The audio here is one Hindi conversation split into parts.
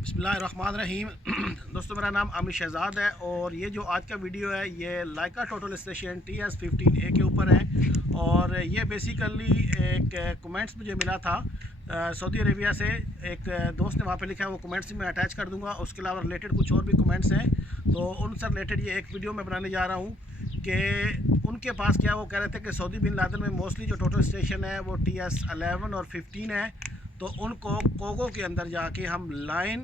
बिस्मिल्लाहिर्रहमानिर्रहीम। दोस्तों, मेरा नाम आमिर शहजाद है और ये जो आज का वीडियो है ये लाइका टोटल स्टेशन TS15A के ऊपर है। और ये बेसिकली एक कमेंट्स मुझे मिला था सऊदी अरेबिया से। एक दोस्त ने वहाँ पे लिखा है, वो कमेंट्स मैं अटैच कर दूँगा। उसके अलावा रिलेटेड कुछ और भी कमेंट्स हैं, तो उनसे रिलेटेड ये एक वीडियो मैं बनाने जा रहा हूँ कि उनके पास क्या, वो कह रहे थे कि सऊदी बिन लादेन में मोस्टली जो टोटल स्टेशन है वो TS11 और 15 है। तो उनको कोगो के अंदर जाके हम लाइन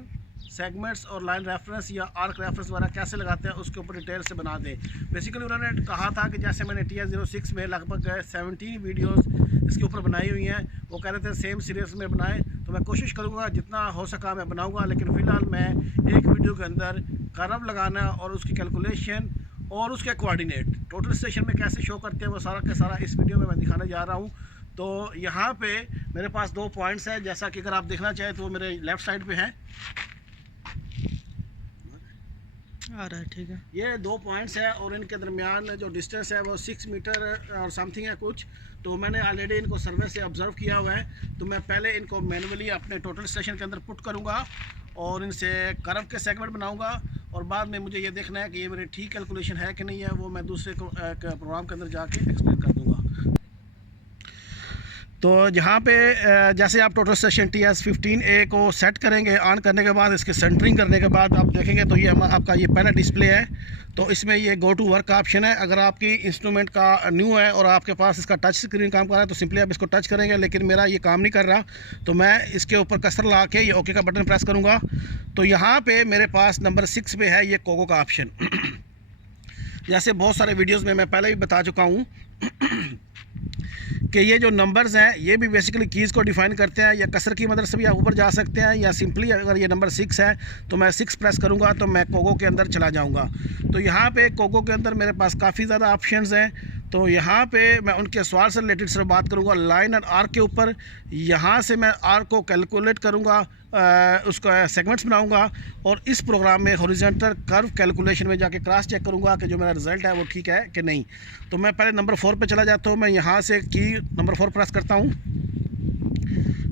सेगमेंट्स और लाइन रेफरेंस या आर्क रेफरेंस वगैरह कैसे लगाते हैं उसके ऊपर डिटेल से बना दें। बेसिकली उन्होंने कहा था कि जैसे मैंने TS06 में लगभग 17 वीडियोस इसके ऊपर बनाई हुई हैं, वो कह रहे थे सेम सीरीज़ में बनाएं। तो मैं कोशिश करूँगा जितना हो सका मैं बनाऊँगा, लेकिन फ़िलहाल मैं एक वीडियो के अंदर कर्व लगाना और उसकी कैलकुलेशन और उसके कोऑर्डिनेट टोटल स्टेशन में कैसे शो करते हैं वो सारा का सारा इस वीडियो में मैं दिखाने जा रहा हूँ। तो यहाँ पे मेरे पास दो पॉइंट्स हैं, जैसा कि अगर आप देखना चाहें तो वो मेरे लेफ़्ट साइड पे हैं। आ रहा है, ठीक है। ये दो पॉइंट्स है और इनके दरमियान जो डिस्टेंस है वो 6 मीटर और समथिंग है कुछ। तो मैंने ऑलरेडी इनको सर्वे से ऑब्ज़र्व किया हुआ है। तो मैं पहले इनको मैनुअली अपने टोटल स्टेशन के अंदर पुट करूँगा और इनसे कर्व के सेगमेंट बनाऊँगा, और बाद में मुझे ये देखना है कि ये मेरी ठीक कैलकुलेशन है कि नहीं है, वो मैं दूसरे प्रोग्राम के अंदर जाके एक्सप्लेन कर दूँगा। तो यहाँ पे जैसे आप टोटल स्टेशन TS15A को सेट करेंगे, ऑन करने के बाद इसके सेंटरिंग करने के बाद आप देखेंगे तो ये आपका ये पहला डिस्प्ले है। तो इसमें ये गो टू वर्क का ऑप्शन है। अगर आपकी इंस्ट्रूमेंट का न्यू है और आपके पास इसका टच स्क्रीन काम कर रहा है तो सिंपली आप इसको टच करेंगे, लेकिन मेरा ये काम नहीं कर रहा। तो मैं इसके ऊपर कसर ला के ये ओके का बटन प्रेस करूँगा। तो यहाँ पर मेरे पास नंबर 6 पे है ये कोगो का ऑप्शन। जैसे बहुत सारे वीडियोज़ में मैं पहले भी बता चुका हूँ कि ये जो नंबर्स हैं ये भी बेसिकली कीज़ को डिफ़ाइन करते हैं। या कसर की मदद से भी आप ऊपर जा सकते हैं, या सिंपली अगर ये नंबर 6 है तो मैं 6 प्रेस करूँगा तो मैं कोगो के अंदर चला जाऊँगा। तो यहाँ पे कोगो के अंदर मेरे पास काफ़ी ज़्यादा ऑप्शंस हैं। तो यहाँ पे मैं उनके सवाल से रिलेटेड सिर्फ बात करूँगा लाइन और आर्क के ऊपर। यहाँ से मैं आर्क को कैलकुलेट करूँगा, उसका सेगमेंट्स बनाऊँगा और इस प्रोग्राम में हॉरिजॉन्टल कर्व कैलकुलेशन में जाके क्रॉस चेक करूँगा कि जो मेरा रिज़ल्ट है वो ठीक है कि नहीं। तो मैं पहले नंबर 4 पे चला जाता हूँ। मैं यहाँ से की नंबर 4 प्रेस करता हूँ।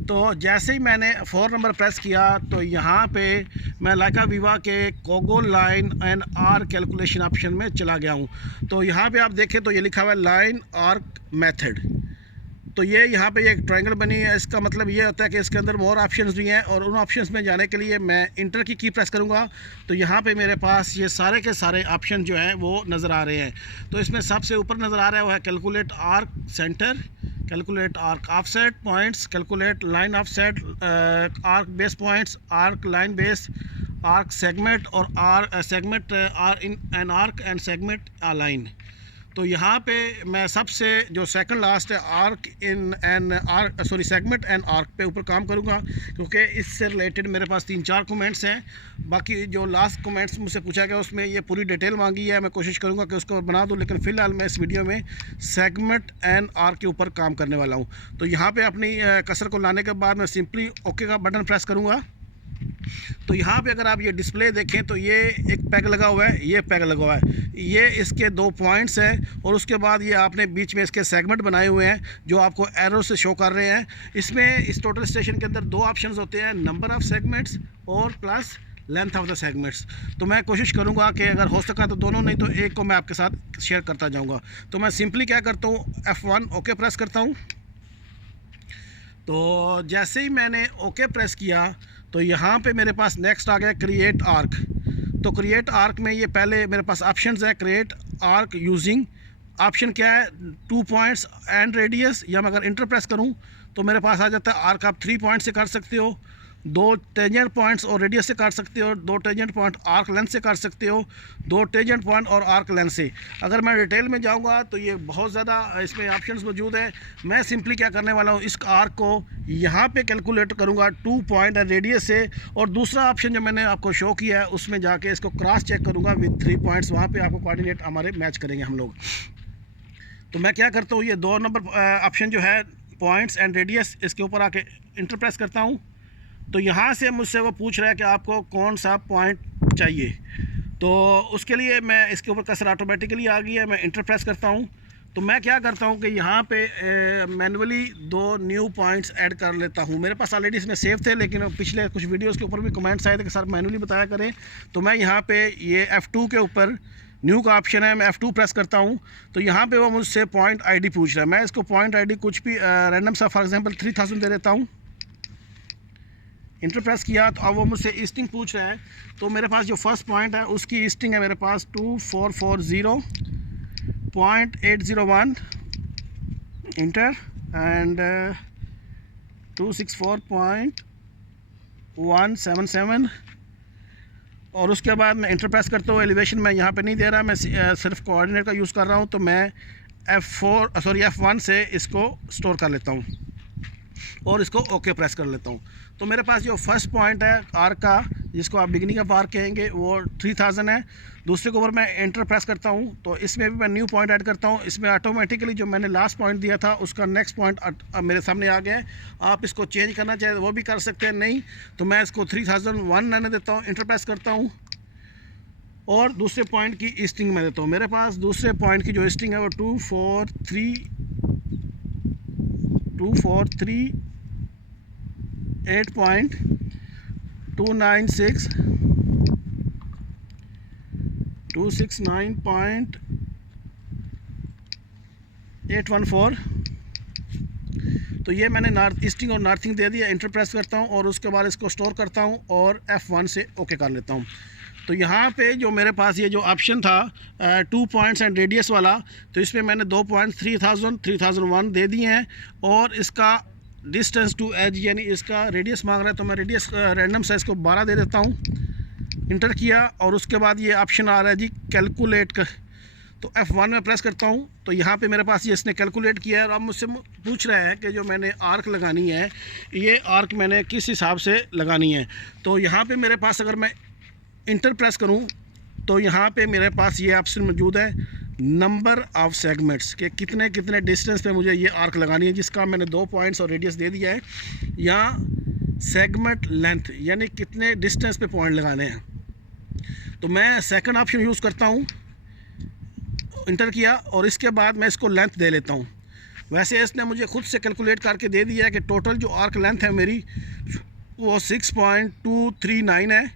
तो जैसे ही मैंने 4 नंबर प्रेस किया तो यहाँ पे मैं लाइका वीवा के COGO line and arc calculation option में चला गया हूँ। तो यहाँ पे आप देखें तो ये लिखा हुआ है लाइन आर्क मेथड। तो ये यहाँ पे एक ट्रायंगल बनी है। इसका मतलब ये होता है कि इसके अंदर मोर ऑप्शंस भी हैं, और उन ऑप्शंस में जाने के लिए मैं इंटर की प्रेस करूँगा। तो यहाँ पे मेरे पास ये सारे के सारे ऑप्शन जो हैं वो नज़र आ रहे हैं। तो इसमें सबसे ऊपर नज़र आ रहा है वो है calculate arc center, calculate arc offset points, calculate line offset, arc base points, arc line base, arc segment और arc segment arc in an arc and segment align. तो यहाँ पे मैं सबसे जो सेकंड लास्ट है arc in an arc segment and arc पे ऊपर काम करूँगा, क्योंकि इससे रिलेटेड मेरे पास 3-4 कमेंट्स हैं। बाकी जो लास्ट कमेंट्स मुझसे पूछा गया उसमें ये पूरी डिटेल मांगी है। मैं कोशिश करूँगा कि उसको बना दूँ, लेकिन फ़िलहाल मैं इस वीडियो में सेगमेंट एंड आर्क के ऊपर काम करने वाला हूँ। तो यहाँ पर अपनी कसर को लाने के बाद मैं सिंपली ओके का बटन प्रेस करूँगा। तो यहाँ पे अगर आप ये डिस्प्ले देखें तो ये एक पैग लगा हुआ है, ये पैग लगा हुआ है, ये इसके 2 पॉइंट्स हैं, और उसके बाद ये आपने बीच में इसके सेगमेंट बनाए हुए हैं जो आपको एरो से शो कर रहे हैं। इसमें इस टोटल स्टेशन के अंदर 2 ऑप्शंस होते हैं, नंबर ऑफ़ सेगमेंट्स और plus length of the segments. तो मैं कोशिश करूंगा कि अगर हो सका तो दोनों, नहीं तो एक को मैं आपके साथ शेयर करता जाऊंगा। तो मैं सिंपली क्या करता हूँ, F1 ओके प्रेस करता हूँ। तो जैसे ही मैंने ओके प्रेस किया तो यहाँ पे मेरे पास नेक्स्ट आ गया क्रिएट आर्क। तो क्रिएट आर्क में ये पहले मेरे पास ऑप्शंस है, क्रिएट आर्क यूजिंग ऑप्शन क्या है 2 पॉइंट्स एंड रेडियस, या मैं अगर इंटर प्रेस करूँ तो मेरे पास आ जाता है आर्क आप 3 पॉइंट से कर सकते हो, 2 टेंजेंट पॉइंट्स और रेडियस से काट सकते हो, 2 टेंजेंट पॉइंट आर्क लेंथ से काट सकते हो, 2 टेंजेंट पॉइंट और आर्क लेंथ से। अगर मैं डिटेल में जाऊंगा तो ये बहुत ज़्यादा इसमें ऑप्शंस मौजूद है। मैं सिंपली क्या करने वाला हूँ, इस आर्क को यहाँ पे कैलकुलेट करूँगा 2 पॉइंट और रेडियस से, और दूसरा ऑप्शन जो मैंने आपको शो किया है उसमें जाके इसको क्रॉस चेक करूँगा विद 3 पॉइंट्स। वहाँ पर आपको कोऑर्डिनेट हमारे मैच करेंगे हम लोग। तो मैं क्या करता हूँ, ये 2 नंबर ऑप्शन जो है पॉइंट्स एंड रेडियस, इसके ऊपर आके इंटर प्रेस करता हूँ। तो यहाँ से मुझसे वो पूछ रहा है कि आपको कौन सा पॉइंट चाहिए। तो उसके लिए मैं इसके ऊपर कसर ऑटोमेटिकली आ गई है, मैं इंटर प्रेस करता हूँ। तो मैं क्या करता हूँ कि यहाँ पे मैनुअली 2 न्यू पॉइंट्स ऐड कर लेता हूँ। मेरे पास ऑलरेडी इसमें सेव थे, लेकिन पिछले कुछ वीडियोस के ऊपर भी कमेंट्स आए थे कि सर मैनुअली बताया करें। तो मैं यहाँ पे ये F2 के ऊपर न्यू का ऑप्शन है, मैं F2 प्रेस करता हूँ। तो यहाँ पे वो मुझसे पॉइंट आईडी पूछ रहा है। मैं इसको पॉइंट आईडी कुछ भी रैंडम सा, फॉर एग्जांपल 3000 दे देता हूँ। इंटर प्रेस किया तो अब वो मुझसे ईस्टिंग पूछ रहा है। तो मेरे पास जो फर्स्ट पॉइंट है उसकी ईस्टिंग है मेरे पास 2440.801 इंटर एंड 264.177। और उसके बाद मैं इंटर प्रेस करता हूँ। एलिवेशन मैं यहाँ पे नहीं दे रहा, मैं सिर्फ कोऑर्डिनेट का यूज़ कर रहा हूँ। तो मैं F1 से इसको स्टोर कर लेता हूँ और इसको ओके प्रेस कर लेता हूँ। तो मेरे पास जो फर्स्ट पॉइंट है आर्क का, जिसको आप बिगिनिंग ऑफ आर्क कहेंगे, वो 3000 है। दूसरे के ऊपर मैं एंटर प्रेस करता हूँ तो इसमें भी मैं न्यू पॉइंट ऐड करता हूँ। इसमें ऑटोमेटिकली जो मैंने लास्ट पॉइंट दिया था उसका नेक्स्ट पॉइंट मेरे सामने आ गया है। आप इसको चेंज करना चाहे वो भी कर सकते हैं, नहीं तो मैं इसको 3001 रहने देता हूँ। इंटर प्रेस करता हूँ और दूसरे पॉइंट की ईस्टिंग मैं देता हूँ। मेरे पास दूसरे पॉइंट की जो ईस्टिंग है वो 243.8.296 269.814। तो ये मैंने नॉर्थ ईस्टिंग और नॉर्थिंग दे दिया। इंटर प्रेस करता हूँ और उसके बाद इसको स्टोर करता हूँ और F1 से ओके कर लेता हूँ। तो यहाँ पे जो मेरे पास ये जो ऑप्शन था 2 पॉइंट्स एंड रेडियस वाला, तो इसमें मैंने 2 पॉइंट 3001 दे दिए हैं और इसका डिस्टेंस टू एज यानी इसका रेडियस मांग रहा है। तो मैं रेडियस रैंडम साइज़ को 12 दे देता हूँ। इंटर किया और उसके बाद ये ऑप्शन आ रहा है जी कैलकुलेट का। तो F1 में प्रेस करता हूँ तो यहाँ पे मेरे पास ये इसने कैलकुलेट किया है और अब मुझसे पूछ रहा है कि जो मैंने आर्क लगानी है, ये आर्क मैंने किस हिसाब से लगानी है। तो यहाँ पे मेरे पास अगर मैं इंटर प्रेस करूं तो यहाँ पे मेरे पास ये ऑप्शन मौजूद है, नंबर ऑफ सेगमेंट्स के कितने कितने डिस्टेंस पे मुझे ये आर्क लगानी है, जिसका मैंने 2 पॉइंट्स और रेडियस दे दिया है। या सेगमेंट लेंथ यानी कितने डिस्टेंस पे पॉइंट लगाने हैं। तो मैं सेकंड ऑप्शन यूज़ करता हूँ। इंटर किया और इसके बाद मैं इसको लेंथ दे लेता हूँ। वैसे इसने मुझे खुद से कैलकुलेट करके दे दिया है कि टोटल जो आर्क लेंथ है मेरी वो 6.239 है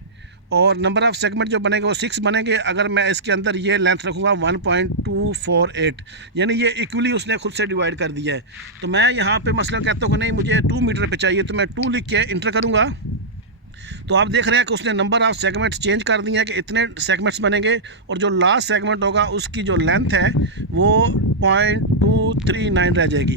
और नंबर ऑफ़ सेगमेंट जो बनेंगे वो 6 बनेंगे। अगर मैं इसके अंदर ये लेंथ रखूँगा 1.248, यानी ये इक्वली उसने खुद से डिवाइड कर दिया है। तो मैं यहाँ पे मसलन कहता हूँ कि नहीं मुझे 2 मीटर पे चाहिए, तो मैं 2 लिख के इंटर करूँगा। तो आप देख रहे हैं कि उसने नंबर ऑफ़ सेगमेंट्स चेंज कर दिए हैं कि इतने सेगमेंट्स बनेंगे और जो लास्ट सेगमेंट होगा उसकी जो लेंथ है वो 0.239 रह जाएगी।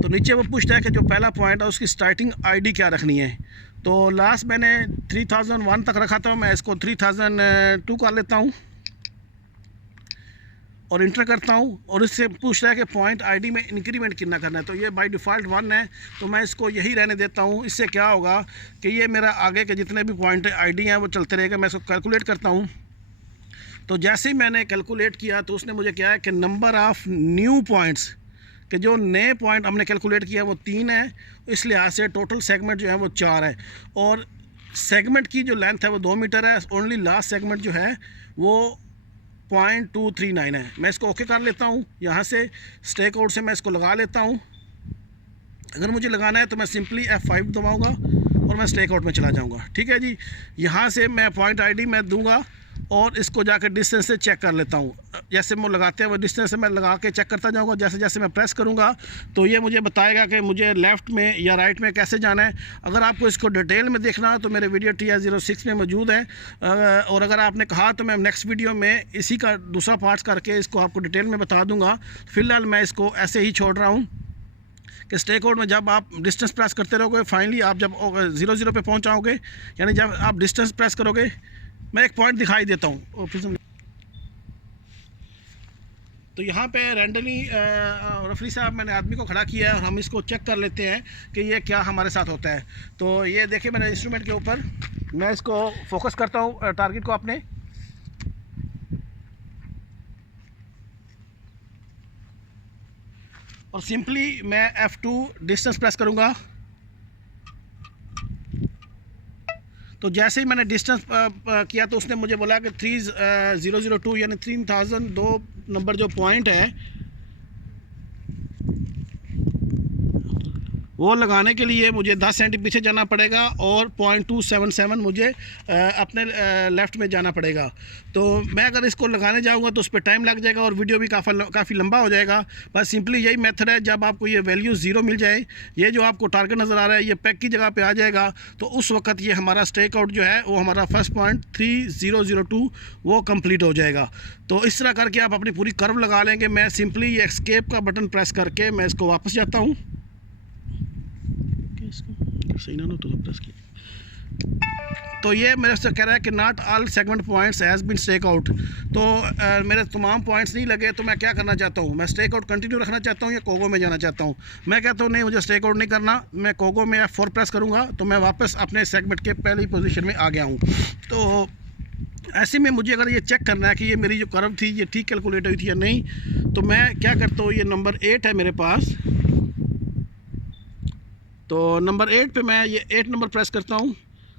तो नीचे वो पूछता है कि जो पहला पॉइंट है उसकी स्टार्टिंग आईडी क्या रखनी है। तो लास्ट मैंने 3001 तक रखा था, मैं इसको 3002 कर लेता हूँ और इंटर करता हूँ और इससे पूछ रहा है कि पॉइंट आईडी में इंक्रीमेंट कितना करना है। तो ये बाय डिफ़ॉल्ट 1 है, तो मैं इसको यही रहने देता हूँ। इससे क्या होगा कि ये मेरा आगे के जितने भी पॉइंट आईडी हैं वो चलते रहेगा। मैं इसको कैलकुलेट करता हूँ। तो जैसे ही मैंने कैलकुलेट किया तो उसने मुझे क्या है कि नंबर ऑफ़ न्यू पॉइंट्स कि जो नए पॉइंट हमने कैलकुलेट किया वो 3 है, इस लिहाज से टोटल सेगमेंट जो है वो 4 है और सेगमेंट की जो लेंथ है वो 2 मीटर है। ओनली लास्ट सेगमेंट जो है वो 0.239 है। मैं इसको ओके कर लेता हूँ। यहाँ से स्टेक आउट से मैं इसको लगा लेता हूँ। अगर मुझे लगाना है तो मैं सिंपली F5 दबाऊँगा और मैं स्टेक आउट में चला जाऊँगा। ठीक है जी। यहाँ से मैं पॉइंट आईडी मैं दूँगा और इसको जाकर डिस्टेंस से चेक कर लेता हूँ। जैसे वो लगाते हैं वो डिस्टेंस से मैं लगा के चेक करता जाऊँगा। जैसे जैसे मैं प्रेस करूँगा तो ये मुझे बताएगा कि मुझे लेफ़्ट में या राइट में कैसे जाना है। अगर आपको इसको डिटेल में देखना हो तो मेरे वीडियो TR06 में मौजूद है और अगर आपने कहा तो मैं नेक्स्ट वीडियो में इसी का दूसरा पार्ट्स करके इसको आपको डिटेल में बता दूँगा। फ़िलहाल मैं इसको ऐसे ही छोड़ रहा हूँ कि स्टेक आउट में जब आप डिस्टेंस प्रेस करते रहोगे, फाइनली आप जब 0 पे पहुँच जाओगे, यानी जब आप डिस्टेंस प्रेस करोगे, मैं एक पॉइंट दिखाई देता हूँ। तो यहाँ पे रैंडमली रफली साहब मैंने आदमी को खड़ा किया है और हम इसको चेक कर लेते हैं कि ये क्या हमारे साथ होता है। तो ये देखिए मेरे इंस्ट्रूमेंट के ऊपर मैं इसको फोकस करता हूँ टारगेट को अपने, और सिंपली मैं F2 डिस्टेंस प्रेस करूँगा। तो जैसे ही मैंने डिस्टेंस किया तो उसने मुझे बोला कि 3002 यानी 3002 नंबर जो पॉइंट है वो लगाने के लिए मुझे 10 सेंटी पीछे जाना पड़ेगा और 0.277 मुझे अपने लेफ़्ट में जाना पड़ेगा। तो मैं अगर इसको लगाने जाऊंगा तो उस पर टाइम लग जाएगा और वीडियो भी काफ़ी लंबा हो जाएगा। बस सिंपली यही मेथड है, जब आपको ये वैल्यू 0 मिल जाए, ये जो आपको टारगेट नज़र आ रहा है ये पैक की जगह पे आ जाएगा, तो उस वक्त ये हमारा स्टेक आउट जो है वो हमारा फर्स्ट पॉइंट 3002 वो कंप्लीट हो जाएगा। तो इस तरह करके आप अपनी पूरी कर्व लगा लेंगे। मैं सिंपली ये एस्केप का बटन प्रेस करके मैं इसको वापस जाता हूँ। सही ना तो प्रेस किया, तो ये मेरे से कह रहा है कि not all segment points has been stake out. तो मेरे तमाम पॉइंट्स नहीं लगे, तो मैं क्या करना चाहता हूँ, मैं स्टेक आउट कंटिन्यू रखना चाहता हूँ या कोगो में जाना चाहता हूँ। मैं कहता हूँ नहीं, मुझे स्टेक आउट नहीं करना, मैं कोगो में F4 प्रेस करूँगा तो मैं वापस अपने सेगमेंट के पहली पोजीशन में आ गया हूँ। तो ऐसे में मुझे अगर ये चेक करना है कि ये मेरी जो कर्व थी ये ठीक कैलकुलेट हुई थी या नहीं, तो मैं क्या करता हूँ, ये नंबर 8 है मेरे पास, तो नंबर 8 पे मैं ये 8 नंबर प्रेस करता हूँ।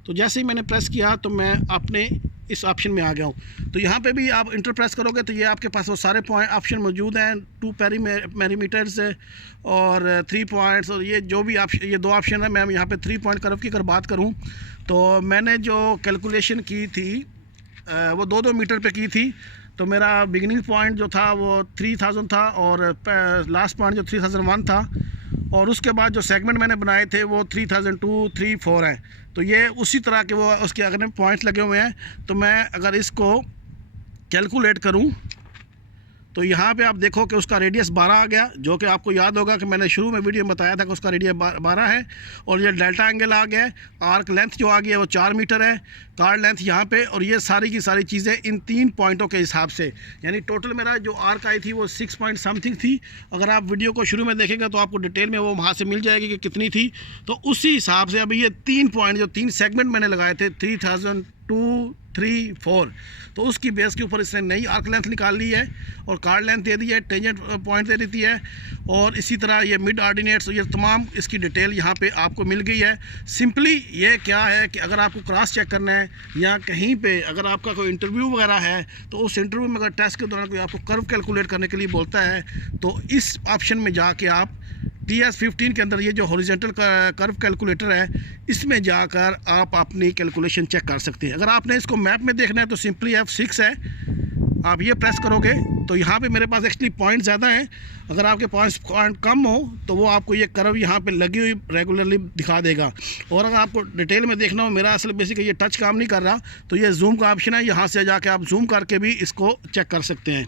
तो जैसे ही मैंने प्रेस किया तो मैं अपने इस ऑप्शन में आ गया हूँ। तो यहाँ पे भी आप इंटर प्रेस करोगे तो ये आपके पास वो सारे पॉइंट ऑप्शन मौजूद हैं, 2 पेरीमीटर्स और 3 पॉइंट्स, और ये जो भी ऑप्शन, ये 2 ऑप्शन है। मैं यहाँ पे 3 पॉइंट कर्व की अगर बात करूँ तो मैंने जो कैलकुलेशन की थी वो 2-2 मीटर पे की थी। तो मेरा बिगिनिंग पॉइंट जो था वो 3000 था और लास्ट पॉइंट जो 3001 था, और उसके बाद जो सेगमेंट मैंने बनाए थे वो 3002, 3, 4 हैं। तो ये उसी तरह के वो उसके अगर पॉइंट्स लगे हुए हैं। तो मैं अगर इसको कैलकुलेट करूं तो यहाँ पे आप देखो कि उसका रेडियस 12 आ गया, जो कि आपको याद होगा कि मैंने शुरू में वीडियो में बताया था कि उसका रेडियस 12 है। और ये डेल्टा एंगल आ गया है, आर्क लेंथ जो आ गया है वो 4 मीटर है, कार्ड लेंथ यहाँ पे, और ये सारी की सारी चीज़ें इन 3 पॉइंटों के हिसाब से, यानी टोटल मेरा जो आर्क आई थी वो 6 पॉइंट समथिंग थी। अगर आप वीडियो को शुरू में देखेंगे तो आपको डिटेल में वो वहाँ से मिल जाएगी कि कितनी थी। तो उसी हिसाब से अभी ये 3 पॉइंट जो 3 सेगमेंट मैंने लगाए थे 3002, 3, 4, तो उसकी बेस के ऊपर इसने नई आर्क लेंथ निकाल ली है और कार्ड लेंथ दे दी है, टेंजेंट पॉइंट दे देती है, और इसी तरह ये मिड ऑर्डिनेट्स, ये तमाम इसकी डिटेल यहाँ पे आपको मिल गई है। सिंपली ये क्या है कि अगर आपको क्रॉस चेक करना है या कहीं पे अगर आपका कोई इंटरव्यू वगैरह है तो उस इंटरव्यू में अगर टेस्ट के दौरान कोई आपको कर्व कैलकुलेट करने के लिए बोलता है तो इस ऑप्शन में जाके आप TS15 के अंदर ये जो हॉरिजॉन्टल कर्व कैलकुलेटर है इसमें जाकर आप अपनी कैलकुलेशन चेक कर सकते हैं। अगर आपने इसको मैप में देखना है तो सिंपली F6 है, आप ये प्रेस करोगे तो यहाँ पे मेरे पास एक्चुअली पॉइंट ज़्यादा हैं। अगर आपके पास पॉइंट कम हो तो वो आपको ये कर्व यहाँ पे लगी हुई रेगुलरली दिखा देगा। और अगर आपको डिटेल में देखना हो, मेरा असल बेसिकली ये टच काम नहीं कर रहा, तो ये जूम का ऑप्शन है, यहाँ से जाके आप जूम करके भी इसको चेक कर सकते हैं।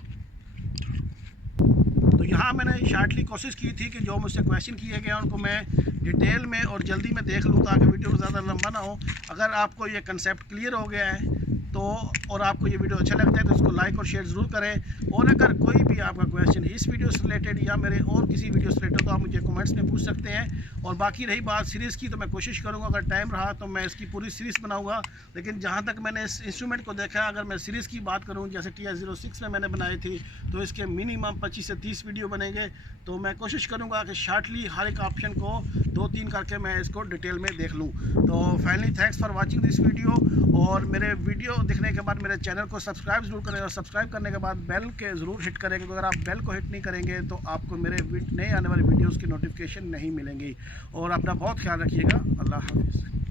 तो यहाँ मैंने शार्टली कोशिश की थी कि जो मुझसे क्वेश्चन किए गए उनको मैं डिटेल में और जल्दी में देख लूँ ताकि वीडियो ज़्यादा लंबा ना हो। अगर आपको ये कंसेप्ट क्लियर हो गया है तो और आपको ये वीडियो अच्छा लगता है तो इसको लाइक और शेयर ज़रूर करें। और अगर कोई भी आपका क्वेश्चन इस वीडियो से रिलेटेड या मेरे और किसी वीडियो से रिलेटेड तो आप मुझे कमेंट्स में पूछ सकते हैं। और बाकी रही बात सीरीज़ की, तो मैं कोशिश करूँगा अगर टाइम रहा तो मैं इसकी पूरी सीरीज़ बनाऊँगा। लेकिन जहाँ तक मैंने इस इंस्ट्रूमेंट को देखा, अगर मैं सीरीज़ की बात करूँ जैसे TS06 में मैंने बनाई थी तो इसके मिनिमम 25 से 30 वीडियो बनेंगे। तो मैं कोशिश करूँगा कि शार्टली हर एक ऑप्शन को 2-3 करके मैं इसको डिटेल में देख लूँ। तो finally thanks for watching this video, और मेरे वीडियो देखने के बाद मेरे चैनल को सब्सक्राइब ज़रूर करें और सब्सक्राइब करने के बाद बेल के ज़रूर हिट करें, क्योंकि अगर आप बेल को हिट नहीं करेंगे तो आपको मेरे नए आने वाले वीडियोज़ की नोटिफिकेशन नहीं मिलेंगी। और अपना बहुत ख्याल रखिएगा। अल्लाह हाफ़िज़।